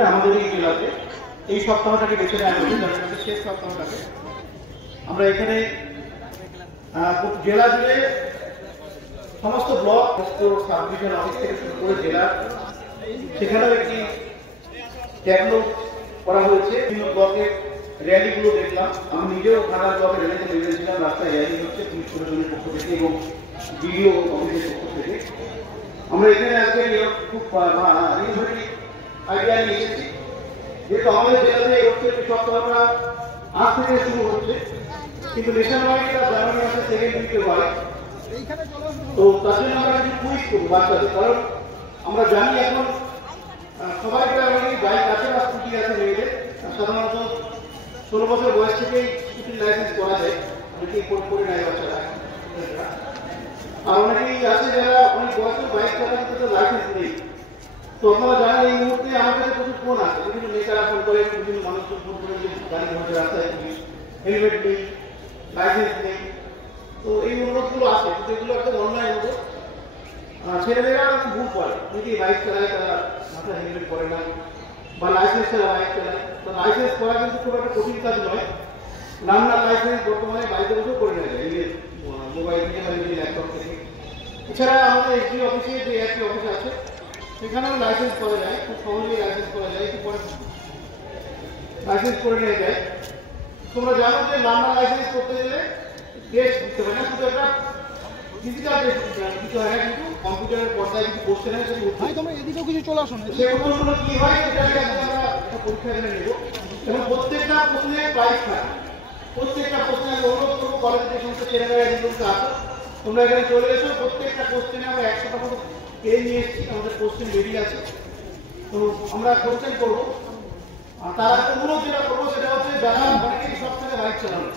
আমাদের এই জেলাতে এই সপ্তাহটাকে বেছে নেওয়া হয়েছে, যার মধ্যে শেষ সপ্তাহটাকে আমরা এখানে জেলা জুড়ে সমস্ত ব্লক সাব ডিভিশন অফিস থেকে শুরু করে জেলা সেখানেও একটি ট্যাবলো করা হয়েছে। বিভিন্ন ব্লকের র্যালিগুলো দেখলাম, আমি নিজেও থানার ব্লকের র্যালিতে বেরিয়েছিলাম। রাস্তায় র্যালি হচ্ছে পুলিশ প্রশাসনের পক্ষ থেকে এবং বিডিও অফিসের পক্ষ থেকে। আমরা এখানে আজকে খুব আইডিয়া নিয়ে এসেছি, যেহেতু আমাদের জেলাতে এই সপ্তাহটা আজ থেকে শুরু হচ্ছে, কিন্তু নেশন ওয়াইড জানুয়ারি মাসের সেকেন্ড উইকে হয়। তো তার জন্য আমরা কিছু কুইজ করবো বাচ্চাদের, কারণ আমরা জানি এখন সবাই অনেকেই বাইক আছে বা স্কুটি আছে মেয়েদের। সাধারণত 16 বছর বয়স থেকেই স্কুটির লাইসেন্স করা যায়, অনেকেই করে নেয় বাচ্চারা। আর অনেকেই আছে যারা অনেক বয়সের বাইক চালাতে কিন্তু লাইসেন্স নেই। তো আপনারা জানেন এই মুহূর্তে আমার কাছে প্রচুর ফোন আছে, বিভিন্ন নেতারা ফোন করে, বিভিন্ন মানুষজন ফোন করে যে গাড়ি ঘোড়াতে রাস্তায় পুলিশ, হেলমেট নেই, লাইসেন্স নেই। তো এই অনুরোধগুলো আছে, কিন্তু এগুলো একদম অন্যায় অনুরোধ। ছেলেমেয়েরা ভুল করে, যদি বাইক চালায় তারা মাথায় হেলমেট পরে না বা লাইসেন্স ছাড়া বাইক চালায়। তো লাইসেন্স করা কিন্তু খুব একটা কঠিন কাজ নয়। নামনা লাইসেন্স বর্তমানে বাড়িতে বসেও করে নেওয়া যায়, নিজের মোবাইল থেকে বা নিজের ল্যাপটপ থেকে। এছাড়া আমাদের এসডি অফিসে যে একটি অফিস আছে সেখানেও লাইসেন্স করা যায়, খুব সহজেই লাইসেন্স করা যায়, একটু পরে লাইসেন্স করে নিয়ে যায়। তোমরা জানো যে নামনা লাইসেন্স করতে গেলে টেস্ট দিতে হয় না, শুধু একটা ফিজিক্যাল টেস্ট দিতে হয় না, কিন্তু কম্পিউটারের পর্দায় কিছু কোশ্চেন হয়, তোমরা এদিকেও কিছু চলে আসো না। সেই কোশ্চেনগুলো কি হয় সেটাকে আমরা একটা পরীক্ষা এখানে নেব, এবং প্রত্যেকটা প্রশ্নে প্রাইজ থাকে। প্রত্যেকটা প্রশ্নে আমি অনুরোধ করবো কলেজের যে সমস্ত ছেলেমেয়েরা যেগুলো আসো তোমরা এখানে চলে এসো। প্রত্যেকটা কোশ্চেনে আমরা 100টা মতো পেয়ে নিয়ে এসেছি, আমাদের কোশ্চেন রেডি আছে। তো আমরা কোশ্চেন করবো। তার অনুরোধ যেটা করবো সেটা হচ্ছে যারা অনেকেই সব থেকে বাইক চালানো,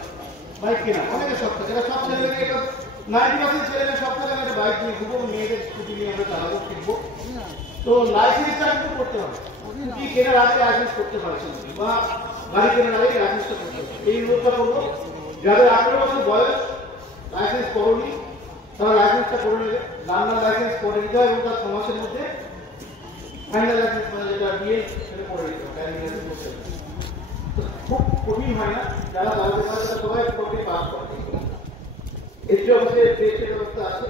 বাইক কেনা অনেকের সব থেকে, সব ছেলেমেয়েকে এটা 90% ছেলেমেয়ে সব থেকে একটা বাইক নিয়ে ঘুরবো, মেয়েদের স্কুটি নিয়ে আমরা চালাবো, শিখবো। তো লাইসেন্সটা কিন্তু করতে হবে, স্কুটি কেনার আগে লাইসেন্স করতে পারছেন বা গাড়ি কেনার আগে লাইসেন্সটা করতে হবে। এই অনুরোধটা করবো, যাদের 18 বছর বয়স লাইসেন্স করোনি তারা লাইসেন্সটা করে নেবে। নামনা লাইসেন্স করে নিতে হয় এবং তার 6 মাসের মধ্যে ফাইনাল লাইসেন্স মানে যেটা দিয়ে সেটা করে নিতে হবে, ড্রাইভিং লাইসেন্স করতে হবে। খুব কঠিন হয় না, যারা চালাতে পারে তারা সবাই মোটামুটি পাস করে। এসডি অফিসে টেস্টের ব্যবস্থা আছে,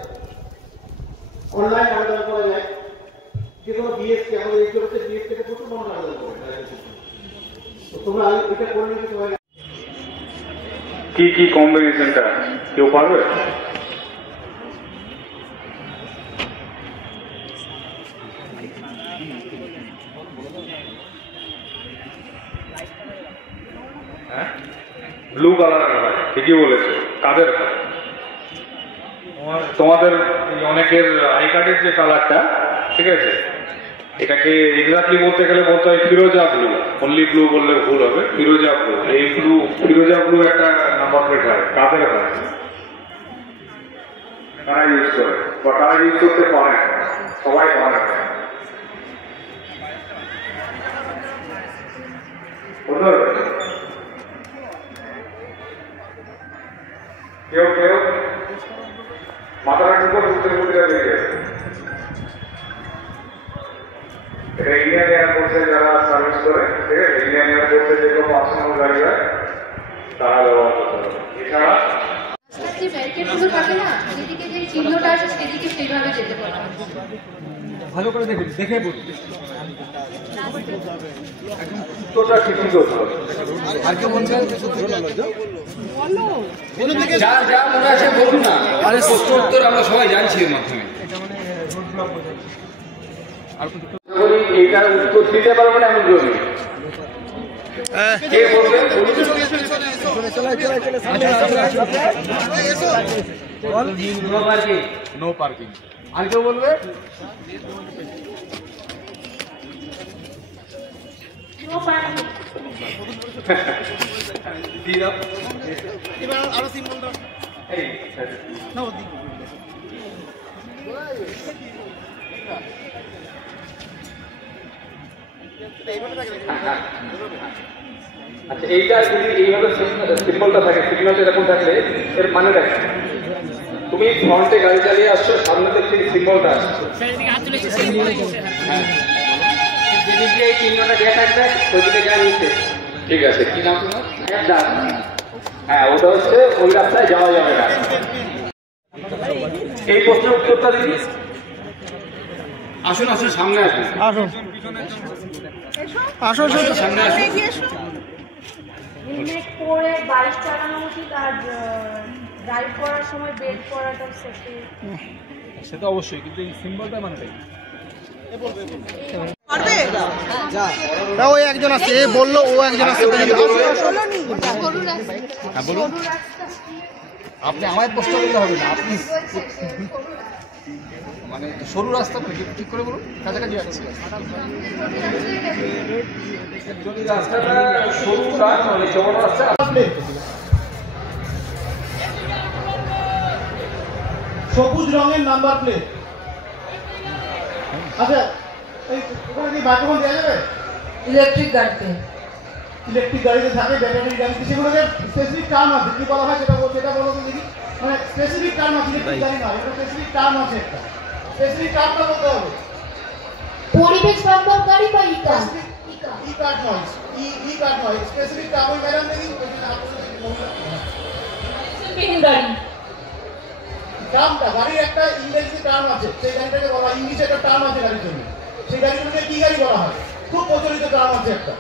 অনলাইন আবেদন করা যায়। যে কোনো বিএসকে, আমাদের এসডি অফিসের বিএসকে প্রচুর মানুষ আবেদন করে, তোমরা এটা করে নিতে সবাই। কি কি কম্বিনেশনটা কেউ পারবে? ব্লু কালার হয়, ঠিকই বলেছো। কাদের হয়? তোমাদের অনেকের আই কার্ডের যে কালারটা, ঠিক আছে, এটাকে এক্স্যাক্টলি বলতে গেলে বলতে হয় ফিরোজা ব্লু। অনলি ব্লু বললে ভুল হবে, ফিরোজা ব্লু। এই ব্লু, ফিরোজা ব্লু একটা নাম্বার প্লেট হয়। কাদের হয়? কারা ইউজ করে বা কারা ইউজ করতে পারে? সবাই পারে। কেউ কেউ মাথার উপর উঠতে উঠতে লেগে এটা ইন্ডিয়ান এয়ারফোর্সে যারা সার্ভিস করে, ঠিক আছে, ইন্ডিয়ান এয়ারফোর্সে যে কোনো পার্সোনাল গাড়ি হয় তারা ব্যবহার করতে হবে। এছাড়া ভালো করে দেখুন, দেখে বলুন। উত্তরটা ঠিক করতে হবে। আর কেউ বলছেন? যার যা মনে আছে বলুন না। আরে উত্তর আমরা সবাই জানছি এর মাধ্যমে। এইটার উত্তর দিতে পারবো না এমন জমি কে বলবে? No parking. আর কেউ বলবে? এবার আরো সিম্বলটা না ওদিকে। আচ্ছা, এইটা যদি এইভাবে সিম্বলটা থাকে, সিগন্যালটা এরকম থাকলে এর মানে দেখো, তুমি ফ্রন্টে গাড়ি চালিয়ে আসছো, সামনে থেকে সিম্বলটা আসছে। যেদিক দিয়ে এই চিহ্নটা দেওয়া থাকবে ওইদিকে যা নিতে। ঠিক আছে, কি নাম তোমার? একদম। হ্যাঁ, ওটা হচ্ছে ওই রাস্তায় যাওয়া যাবে না। এই প্রশ্নের উত্তরটা দিন। আসুন আসুন, সামনে আসুন। সামনে আসুন। হেলমেট পরে বাইক চালানো উচিত, আর ড্রাইভ করার সময় বেল্ট পরাটা সেফটি। সেটা অবশ্যই, কিন্তু এই সিম্বলটা মানে ওই একজন আছে, এ বললো ও একজন আছে। আপনি আমায় প্রশ্ন করতে হবে না, আপনি মানে সরু রাস্তা ঠিক করে বলুন, কাছাকাছি যাচ্ছে। যদি রাস্তাটা সরু না মানে চওড়া রাস্তা। সবুজ রঙের নাম্বার প্লেট। আচ্ছা, এই ওখানে কি মাইক্রোফোন দেওয়া যাবে? ইলেকট্রিক গাড়িতে, ইলেকট্রিক গাড়িতে থাকে, ব্যাটারি গাড়িতে, সেগুলোকে স্পেসিফিক টার্ম আছে। কি বলা হয় সেটা বলো তো দেখি। মানে স্পেসিফিক টার্ম আছে, ইলেকট্রিক গাড়ি নয়, এটা স্পেসিফিক টার্ম আছে একটা। স্পেসিফিক টার্মটা বলতে হবে। পরিবেশ বান্ধব গাড়ি বা ইকা। ই কার্ড নয়, ই কার্ড নয়, স্পেসিফিক টার্ম। ওই ম্যাডাম দেখি গাড়ি টার্মটা, গাড়ির একটা ইংরেজিতে টার্ম আছে, সেই গাড়িটাকে বলা হয়, ইংলিশে একটা টার্ম আছে গাড়ির জন্য। সেই গাড়িগুলোকে কি গাড়ি বলা হয়? খুব প্রচলিত টার্ম আছে একটা।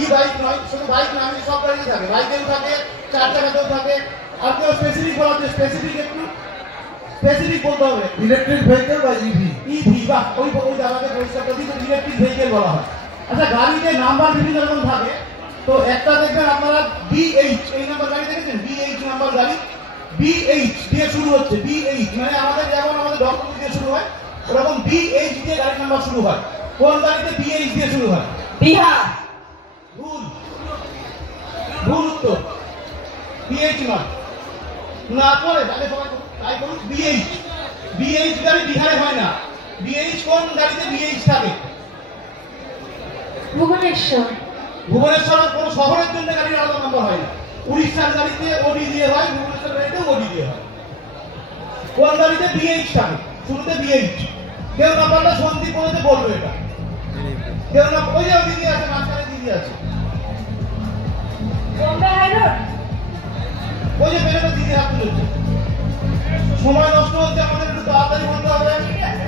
ই বাইক নয়, শুধু বাইক না, আমি সব গাড়িতে থাকে, বাইকেও থাকে, চার চাকাতেও থাকে। আর কেউ স্পেসিফিক বলা হচ্ছে, স্পেসিফিক একটু স্পেসিফিক বলতে হবে। ইলেকট্রিক ভেহিকেল বা ইভি। ইভি বা ওই জায়গাতে পরিষ্কারটা দিয়ে ইলেকট্রিক ভেহিকেল বলা হয়। আচ্ছা, গাড়িতে নাম্বার বিভিন্ন রকম থাকে। তো একটা দেখবেন আপনারা BH, এই নাম্বার গাড়ি দেখেছেন? BH নাম্বার গাড়ি, BH দিয়ে শুরু হচ্ছে। BH মানে আমাদের যেমন আমাদের ডকুমেন্ট দিয়ে শুরু হয়, ওরকম BH দিয়ে গাড়ির নাম্বার শুরু হয়। কোন গাড়িতে BH দিয়ে শুরু হয়? বিহার। ভুল, ভুল উত্তর। BH নয়, না করে তাহলে সবাই তাই করুন। BH গাড়ি বিহারে হয় না। BH কোন গাড়িতে BH থাকে? ভুবনেশ্বর। ভুবনেশ্বরের কোনো শহরের জন্য গাড়ির আলাদা নাম্বার হয় না। উড়িষ্যার গাড়িতে ওডি দিয়ে হয়, ভুবনেশ্বর গাড়িতে ওডি দিয়ে হয়। কোন গাড়িতে BH থাকে? শুরুতে BH। কেউ নাম্বারটা সন্দীপ বলতে বলবে এটা। কেউ না, ওই যে দিদি আছে, মাঝখানে দিদি আছে, বোম্বে হাইরোড। ওই যে পেছনে দিদি হাত তুলেছে। সময় নষ্ট হচ্ছে, আমাদের একটু তাড়াতাড়ি বলতে হবে।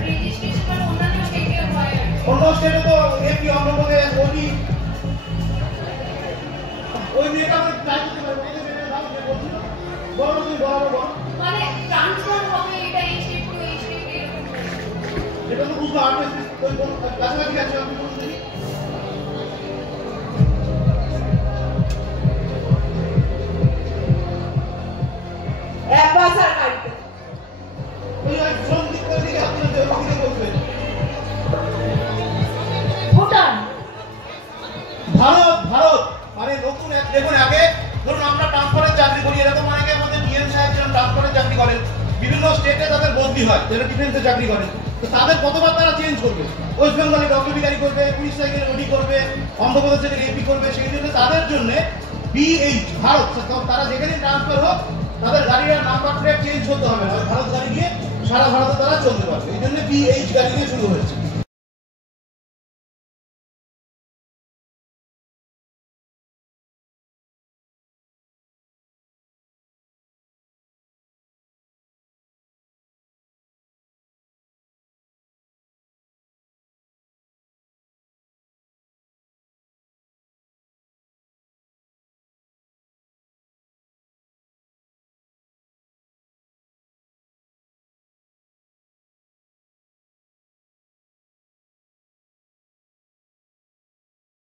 রেজিস্ট্রেশন অন্যান্য স্টেটে হয়। অন্য স্টেটে তো এমপি, অন্ধ্রপ্রদেশ, ওডি। ওই মেয়েটা আমরা ট্রাই করতে পারবো। এই যে মেয়েটার নাম যে বলছিল, বলো তুমি, বলো। মানে ট্রান্সফার হবে, এটা এই স্টেট টু এই স্টেট এরকম। এটা তো বুঝতে পারবে, ওই কাছাকাছি আছে, আপনি বলুন দেখি। একবার স্যার গাড়িতে। ওই সন্দীপ করে দিকে হাত তুলেছে, ওই দিকে বলবে। ভুটান। ভারত মানে নতুন দেখুন, আগে ধরুন আমরা ট্রান্সফারের চাকরি করি, এরকম অনেকে আমাদের ডিএম সাহেব যেন ট্রান্সফারের চাকরি করেন, বিভিন্ন স্টেটে তাদের বদলি হয়, যারা ডিফেন্সে চাকরি করেন। তো তাদের কতবার তারা চেঞ্জ করবে? ওয়েস্ট বেঙ্গলে ডব্লিউবি গাড়ি করবে, উড়িষ্যা গেলে ওডি করবে, অন্ধ্রপ্রদেশ থেকে এপি করবে। সেই জন্য তাদের জন্য BH ভারত, তারা যেখানে ট্রান্সফার হোক তাদের গাড়ির নাম্বার প্লেট চেঞ্জ করতে হবে না। ভারত গাড়ি দিয়ে সারা ভারতে তারা চলতে পারবে। এই জন্য BH গাড়ি দিয়ে শুরু হয়েছে।